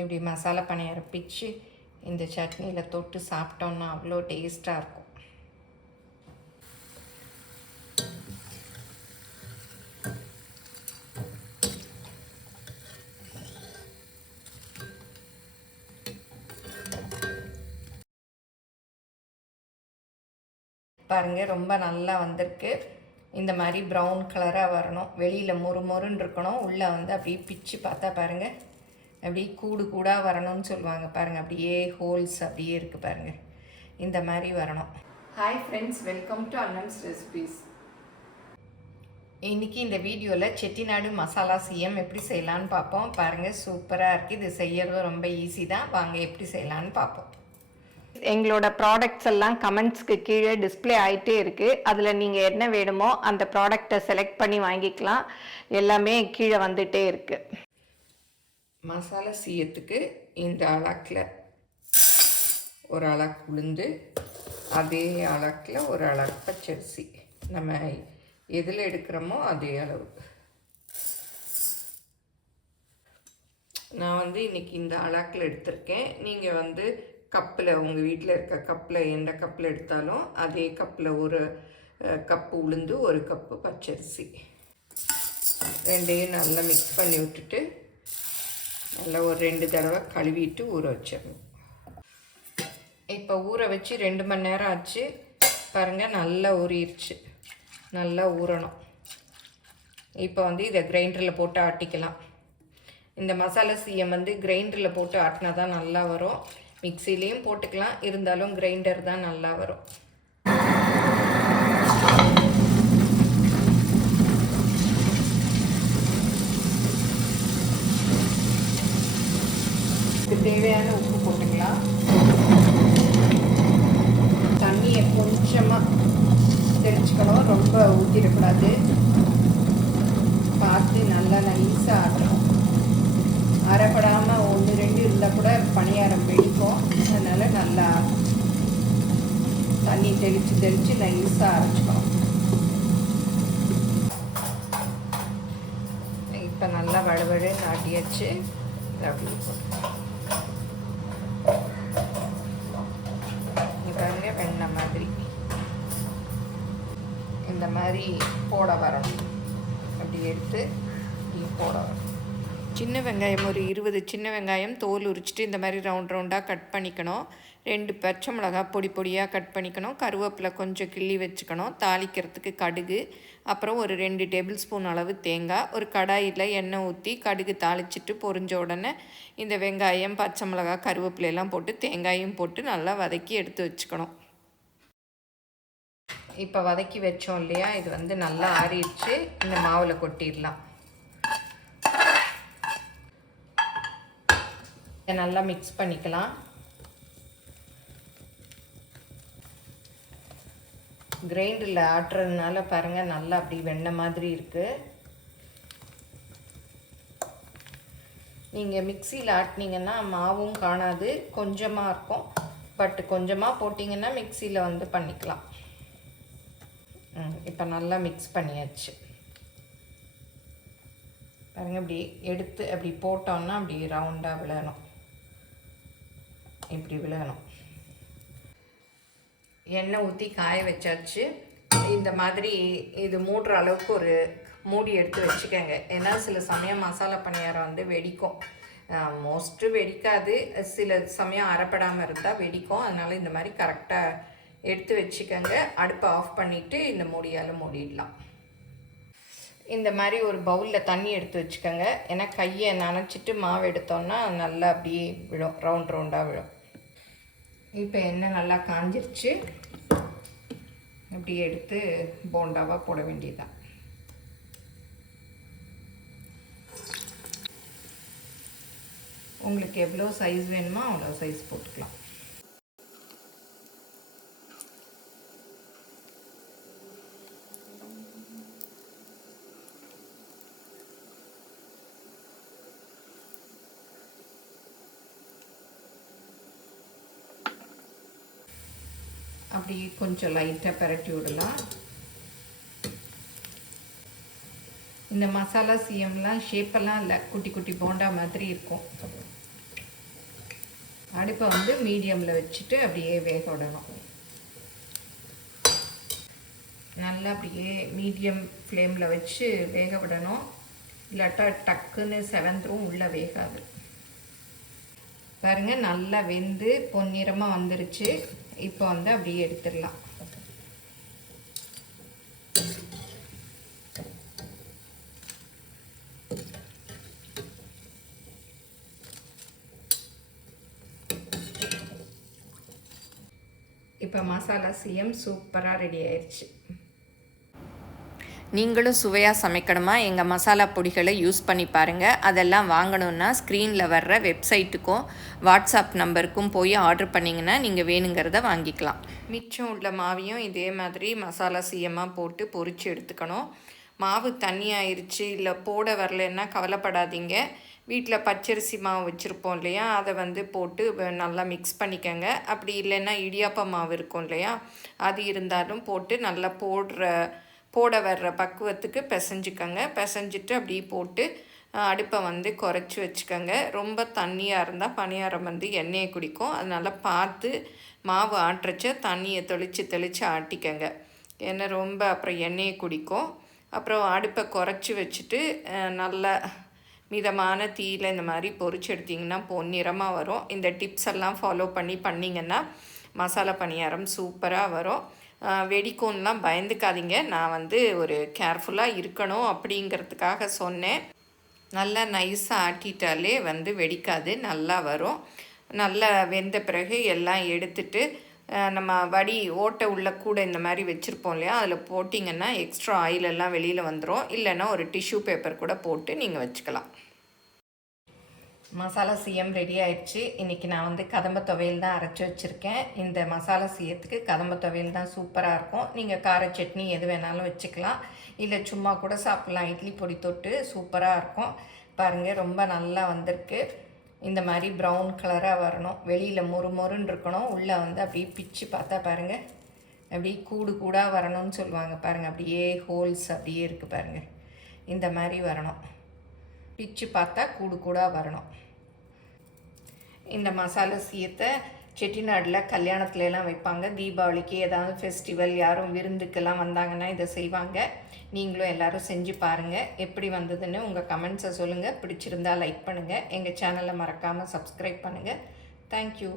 இப்படி மசாலா பணியாரம் பிச்சு இந்த சட்னியில் தொட்டு சாப்பிட்டோன்னா அவ்வளோ டேஸ்ட்டாக இருக்கும். பாருங்கள், ரொம்ப நல்லா வந்திருக்கு. இந்த மாதிரி ப்ரௌன் கலராக வரணும். வெளியில் மொறுன்னு இருக்கணும். உள்ளே வந்து அப்படியே பிச்சு பார்த்தா பாருங்கள், அப்படியே கூடாக வரணும்னு சொல்லுவாங்க. பாருங்கள், அப்படியே ஹோல்ஸ் அப்படியே இருக்குது பாருங்கள். இந்த மாதிரி வரணும். Hi friends, welcome to Annam's recipes. இன்றைக்கி இந்த வீடியோவில் செட்டிநாடு மசாலா சிஎம் எப்படி செய்யலான்னு பார்ப்போம். பாருங்கள், சூப்பராக இருக்குது. இது செய்யறது ரொம்ப ஈஸி தான். வாங்க எப்படி செய்யலான்னு பார்ப்போம். எங்களோட ப்ராடக்ட்ஸ் எல்லாம் கமெண்ட்ஸ்க்கு கீழே டிஸ்பிளே ஆகிட்டே இருக்குது. அதில் நீங்கள் என்ன வேணுமோ அந்த ப்ராடக்டை செலக்ட் பண்ணி வாங்கிக்கலாம். எல்லாமே கீழே வந்துகிட்டே இருக்குது. மசாலா சீயத்துக்கு இந்த அளக்கில் ஒரு அளக்கு உளுந்து, அதே அளக்கில் ஒரு அளக்கு பச்சரிசி, நம்ம எதில் எடுக்கிறோமோ அதே அளவு. நான் வந்து இன்றைக்கி இந்த அளக்கில் எடுத்திருக்கேன். நீங்கள் வந்து கப்பில், உங்கள் வீட்டில் இருக்க கப்பில் எந்த கப்பில் எடுத்தாலும் அதே கப்பில் ஒரு கப்பு உளுந்து, ஒரு கப்பு பச்சரிசி, ரெண்டையும் நல்லா மிக்ஸ் பண்ணி விட்டுட்டு நல்லா ஒரு 2 தடவை கழுவிட்டு ஊற வச்சிடணும். இப்போ ஊற வச்சு 2 மணி நேரம் ஆச்சு. பாருங்கள், நல்லா ஊறிடுச்சு. நல்லா ஊறணும். இப்போ வந்து இதை கிரைண்டரில் போட்டு ஆட்டிக்கலாம். இந்த மசாலா சீயம் வந்து கிரைண்டரில் போட்டு ஆட்டினா தான் நல்லா வரும். மிக்சிலையும் போட்டுக்கலாம், இருந்தாலும் கிரைண்டர் தான் நல்லா வரும். இதுக்கு தேவையான உப்பு போட்டுக்கலாம். தண்ணியை கொஞ்சமாக தெளிச்சுக்கணும், ரொம்ப ஊற்றிடக்கூடாது. பார்த்து நல்லா நைஸாக ஆட்டணும். அரைப்படாமல் 1-2 இருந்தால் கூட பணியாரம் வெடிக்கும். அதனால் நல்லா தண்ணி தெளித்து நைஸாக அரைச்சிக்கணும். இப்போ நல்லா வழுவழுன்னு ஆட்டியாச்சு. அப்படி பாருங்க, வெண்ணெய் மாதிரி இந்த மாதிரி போட வரணும். அப்படி எடுத்து இப்படி போட வரணும். சின்ன வெங்காயம் ஒரு 20 சின்ன வெங்காயம் தோல் உரிச்சிட்டு இந்த மாதிரி ரவுண்டாக கட் பண்ணிக்கணும். 2 பச்சை மிளகா பொடியாக கட் பண்ணிக்கணும். கருவேப்பிலை கொஞ்சம் கிள்ளி வச்சுக்கணும். தாளிக்கிறதுக்கு கடுகு, அப்புறம் ஒரு 2 டேபிள் ஸ்பூன் அளவு தேங்காய். ஒரு கடாயில் எண்ணெய் ஊற்றி கடுகு தாளிச்சிட்டு பொரிஞ்ச உடனே இந்த வெங்காயம், பச்சை மிளகா, கருவேப்பிலையெல்லாம் போட்டு தேங்காயும் போட்டு நல்லா வதக்கி எடுத்து வச்சுக்கணும். இப்போ வதக்கி வச்சோம் இல்லையா, இது வந்து நல்லா ஆறிடுச்சு. இந்த மாவில் கொட்டிடலாம். நல்லா மிக்ஸ் பண்ணிக்கலாம். கிரைண்டரில் ஆட்டுறதுனால பாருங்கள், நல்லா அப்படி வெண்ணெய் மாதிரி இருக்குது. நீங்கள் மிக்சியில் ஆட்டினீங்கன்னா மாவும் காணாது, கொஞ்சமாக இருக்கும். பட் கொஞ்சமாக போட்டிங்கன்னா மிக்சியில் வந்து பண்ணிக்கலாம். இப்போ நல்லா மிக்ஸ் பண்ணியாச்சு. பாருங்கள், இப்படி எடுத்து அப்படி போட்டோன்னா அப்படி ரவுண்டாக விழணும். இப்படி விழணும். எண்ணெய் ஊற்றி காய வச்சாச்சு. இந்த மாதிரி இது மூடுற அளவுக்கு ஒரு மூடி எடுத்து வச்சுக்கோங்க. ஏன்னா சில சமயம் மசாலா பணியாரம் வந்து வெடிக்கும். மோஸ்ட்டு வெடிக்காது, சில சமயம் அரைப்படாமல் இருந்தால் வெடிக்கும். அதனால் இந்த மாதிரி கரெக்டாக எடுத்து வச்சுக்கோங்க. அடுப்பை ஆஃப் பண்ணிவிட்டு இந்த மூடியால் மூடிடலாம். இந்த மாதிரி ஒரு பவுலில் தண்ணி எடுத்து வச்சுக்கோங்க. ஏன்னா கையை நனைச்சிட்டு மாவு எடுத்தோன்னா நல்லா அப்படியே விழும், ரவுண்டாக விழும். இப்போ எண்ணெய் நல்லா காஞ்சிருச்சு. அப்படியே எடுத்து போண்டாவாக போட வேண்டியதுதான். உங்களுக்கு எவ்வளோ சைஸ் வேணுமோ அவ்வளோ சைஸ் போட்டுக்கலாம். அப்படி கொஞ்சம் லைட்டாக பரட்டி விடலாம். இந்த மசாலா சிஎம்லாம் ஷேப்பெல்லாம் இல்லை, குட்டி குட்டி போண்டா மாதிரி இருக்கும். அடுப்பை வந்து மீடியமில் வச்சுட்டு அப்படியே வேக விடணும். நல்லா அப்படியே மீடியம் ஃப்ளேமில் வச்சு வேக விடணும். இல்லாட்டா டக்குன்னு செவந்துரும், உள்ளே வேகாது. பாருங்கள், நல்லா வெந்து பொன்னிறமாக வந்துருச்சு. இப்போ வந்து அப்படியே எடுத்துடலாம். இப்போ மசாலா சிஎம் சூப்பராக ரெடி ஆயிடுச்சு. நீங்களும் சுவையாக சமைக்கணுமா? எங்கள் மசாலா பொடிகளை யூஸ் பண்ணி பாருங்கள். அதெல்லாம் வாங்கணுன்னா ஸ்க்ரீனில் வர்ற வெப்சைட்டுக்கும் வாட்ஸ்அப் நம்பருக்கும் போய் ஆர்டர் பண்ணிங்கன்னா நீங்கள் வேணுங்கிறத வாங்கிக்கலாம். மிச்சம் உள்ள மாவையும் இதே மாதிரி மசாலா சிஎம்மாக போட்டு பொரித்து எடுத்துக்கணும். மாவு தண்ணி ஆயிடுச்சு இல்லை போட வரலன்னா கவலைப்படாதீங்க. வீட்டில் பச்சரிசி மாவு வச்சுருப்போம் இல்லையா, அதை வந்து போட்டு நல்லா மிக்ஸ் பண்ணிக்கோங்க. அப்படி இல்லைன்னா இடியாப்ப மாவு இருக்கும் இல்லையா, அது இருந்தாலும் போட்டு நல்லா போட வர்ற பக்குவத்துக்கு பிசைஞ்சிக்கோங்க. பிசைஞ்சிட்டு அப்படியே போட்டு அடுப்பை வந்து குறைச்சி வச்சுக்கோங்க. ரொம்ப தண்ணியாக இருந்தால் பணியாரம் வந்து எண்ணெயை குடிக்கும். அதனால் பார்த்து மாவு ஆட்டுறச்ச தண்ணியை தெளித்து ஆட்டிக்கங்க. ஏன்னா ரொம்ப அப்புறம் எண்ணெயை குடிக்கும். அப்புறம் அடுப்பை குறைச்சி வச்சுட்டு நல்லா மிதமான தீயில் இந்த மாதிரி பொரிச்சு எடுத்திங்கன்னா பொன்னிறமாக வரும். இந்த டிப்ஸ் எல்லாம் ஃபாலோ பண்ணிங்கன்னா மசாலா பணியாரம் சூப்பராக வரும். வெடிக்கும்லாம் பயந்துக்காதீங்க. நான் வந்து ஒரு கேர்ஃபுல்லாக இருக்கணும் அப்படிங்கிறதுக்காக சொன்னேன். நல்லா நைஸாக ஆட்டிட்டாலே வந்து வெடிக்காது, நல்லா வரும். நல்லா வெந்த பிறகு எல்லாம் எடுத்துட்டு நம்ம வடி ஓட்டை உள்ள கூட இந்த மாதிரி வச்சுருப்போம் இல்லையா, அதில் போட்டிங்கன்னா எக்ஸ்ட்ரா ஆயிலெல்லாம் வெளியில் வந்துடும். இல்லைன்னா ஒரு டிஷ்யூ பேப்பர் கூட போட்டு நீங்கள் வச்சுக்கலாம். மசாலா சிஎம் ரெடி ஆயிடுச்சு. இன்றைக்கி நான் வந்து கதம்ப துவையல் தான் அரைச்சி வச்சுருக்கேன். இந்த மசாலா சிஎத்துக்கு கதம்ப துவையல் தான் சூப்பராக இருக்கும். நீங்கள் கார சட்னி எது வேணாலும் வச்சுக்கலாம், இல்லை சும்மா கூட சாப்பிட்லாம். இட்லி பொடி தொட்டு சூப்பராக இருக்கும். பாருங்கள், ரொம்ப நல்லா வந்திருக்கு. இந்த மாதிரி ப்ரௌன் கலராக வரணும். வெளியில் மொறுன்னு இருக்கணும். உள்ளே வந்து அப்படியே பிச்சு பார்த்தா பாருங்கள், அப்படியே கூடாக வரணும்னு சொல்லுவாங்க பாருங்கள். அப்படியே ஹோல்ஸ் அப்படியே இருக்குது பாருங்கள். இந்த மாதிரி வரணும். பிச்சு பார்த்தா கூடாக வரணும். இந்த மசாலா சீயத்தை செட்டிநாடில் கல்யாணத்துலலாம் வைப்பாங்க. தீபாவளிக்கு ஏதாவது ஃபெஸ்டிவல், யாரும் விருந்துக்கெல்லாம் வந்தாங்கன்னா இதை செய்வாங்க. நீங்களும் எல்லோரும் செஞ்சு பாருங்கள். எப்படி வந்ததுன்னு உங்கள் கமெண்ட்ஸை சொல்லுங்கள். பிடிச்சிருந்தால் லைக் பண்ணுங்கள். எங்கள் சேனலை மறக்காமல் சப்ஸ்கிரைப் பண்ணுங்கள். தேங்க்யூ.